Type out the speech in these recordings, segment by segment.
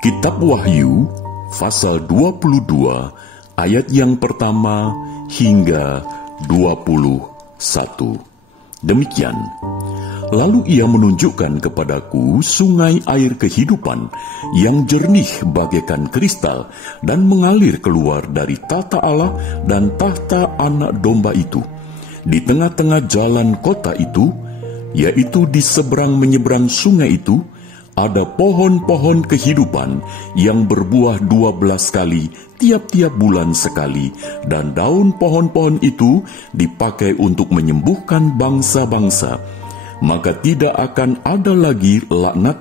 Kitab Wahyu, pasal 22, ayat yang pertama hingga 21. Demikian. Lalu ia menunjukkan kepadaku sungai air kehidupan yang jernih bagaikan kristal dan mengalir keluar dari tahta Allah dan tahta Anak Domba itu. Di tengah-tengah jalan kota itu, yaitu di seberang menyeberang sungai itu, ada pohon-pohon kehidupan yang berbuah 12 kali tiap-tiap bulan sekali, dan daun pohon-pohon itu dipakai untuk menyembuhkan bangsa-bangsa. Maka tidak akan ada lagi laknat.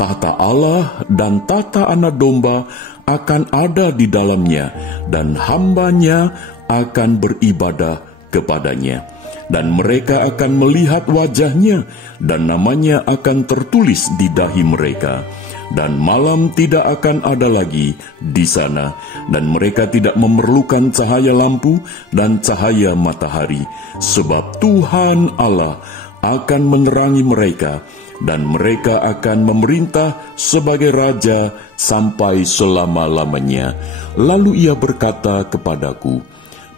Tahta Allah dan tahta Anak Domba akan ada di dalamnya, dan hambanya akan beribadah kepadanya. Dan mereka akan melihat wajahnya, dan namanya akan tertulis di dahi mereka. Dan malam tidak akan ada lagi di sana, dan mereka tidak memerlukan cahaya lampu dan cahaya matahari, sebab Tuhan Allah akan menerangi mereka, dan mereka akan memerintah sebagai raja sampai selama-lamanya. Lalu ia berkata kepadaku,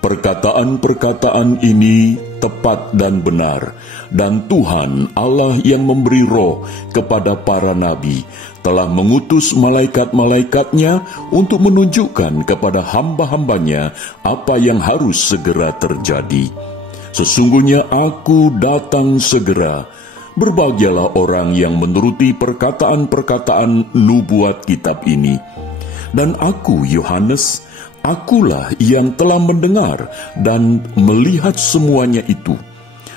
perkataan-perkataan ini tepat dan benar, dan Tuhan Allah yang memberi roh kepada para nabi telah mengutus malaikat-malaikatnya untuk menunjukkan kepada hamba-hambanya apa yang harus segera terjadi. Sesungguhnya aku datang segera. Berbahagialah orang yang menuruti perkataan-perkataan nubuat kitab ini. Dan aku, Yohanes, akulah yang telah mendengar dan melihat semuanya itu.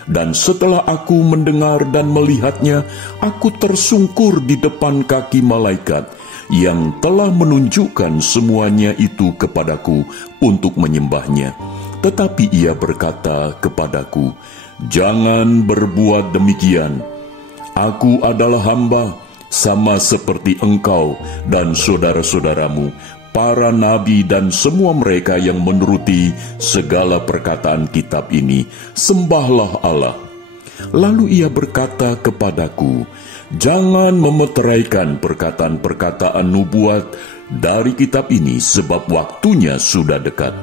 Dan setelah aku mendengar dan melihatnya, aku tersungkur di depan kaki malaikat yang telah menunjukkan semuanya itu kepadaku untuk menyembahnya. Tetapi ia berkata kepadaku, jangan berbuat demikian. Aku adalah hamba, sama seperti engkau dan saudara-saudaramu, para nabi dan semua mereka yang menuruti segala perkataan kitab ini. Sembahlah Allah. Lalu ia berkata kepadaku, jangan memeteraikan perkataan-perkataan nubuat dari kitab ini, sebab waktunya sudah dekat.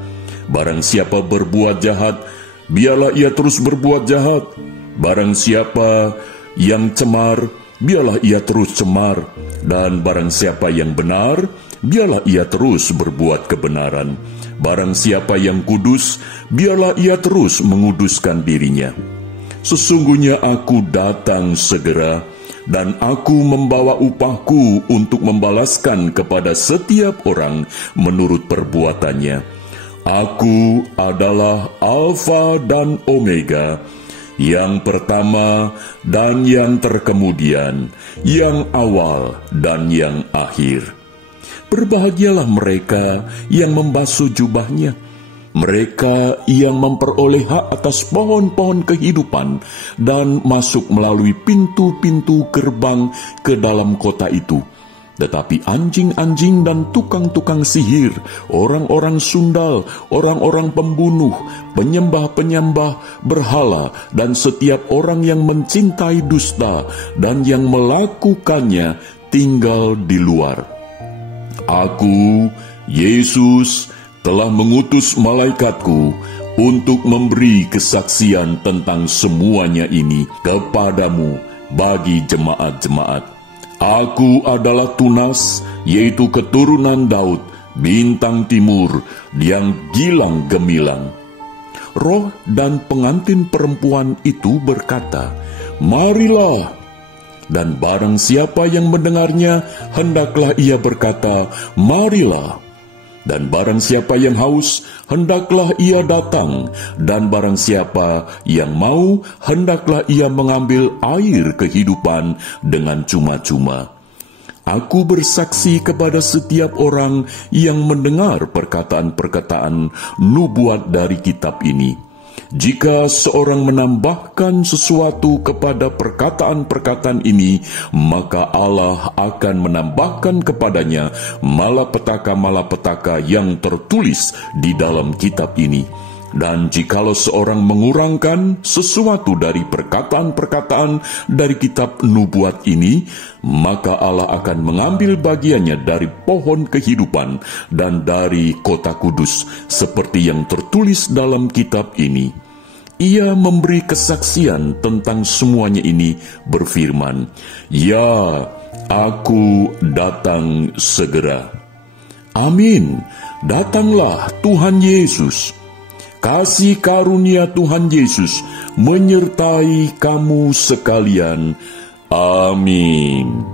Barang siapa berbuat jahat, biarlah ia terus berbuat jahat. Barang siapa yang cemar, biarlah ia terus cemar. Dan barang siapa yang benar, biarlah ia terus berbuat kebenaran. Barang siapa yang kudus, biarlah ia terus menguduskan dirinya. Sesungguhnya aku datang segera, dan aku membawa upahku untuk membalaskan kepada setiap orang menurut perbuatannya. Aku adalah Alfa dan Omega, yang pertama dan yang terkemudian, yang awal dan yang akhir. Berbahagialah mereka yang membasuh jubahnya, mereka yang memperoleh hak atas pohon-pohon kehidupan dan masuk melalui pintu-pintu gerbang ke dalam kota itu. Tetapi anjing-anjing dan tukang-tukang sihir, orang-orang sundal, orang-orang pembunuh, penyembah-penyembah berhala, dan setiap orang yang mencintai dusta dan yang melakukannya tinggal di luar. Aku, Yesus, telah mengutus malaikatku untuk memberi kesaksian tentang semuanya ini kepadamu bagi jemaat-jemaat. Aku adalah Tunas, yaitu keturunan Daud, bintang timur, yang gilang gemilang. Roh dan pengantin perempuan itu berkata, marilah. Dan barang siapa yang mendengarnya, hendaklah ia berkata, marilah. Dan barang siapa yang haus, hendaklah ia datang. Dan barang siapa yang mau, hendaklah ia mengambil air kehidupan dengan cuma-cuma. Aku bersaksi kepada setiap orang yang mendengar perkataan-perkataan nubuat dari kitab ini. Jika seorang menambahkan sesuatu kepada perkataan-perkataan ini, maka Allah akan menambahkan kepadanya malapetaka-malapetaka yang tertulis di dalam kitab ini. Dan jikalau seorang mengurangkan sesuatu dari perkataan-perkataan dari kitab nubuat ini, maka Allah akan mengambil bagiannya dari pohon kehidupan dan dari kota kudus, seperti yang tertulis dalam kitab ini. Ia memberi kesaksian tentang semuanya ini, berfirman, "Ya, Aku datang segera." Amin. Datanglah Tuhan Yesus. Kasih karunia Tuhan Yesus menyertai kamu sekalian. Amin.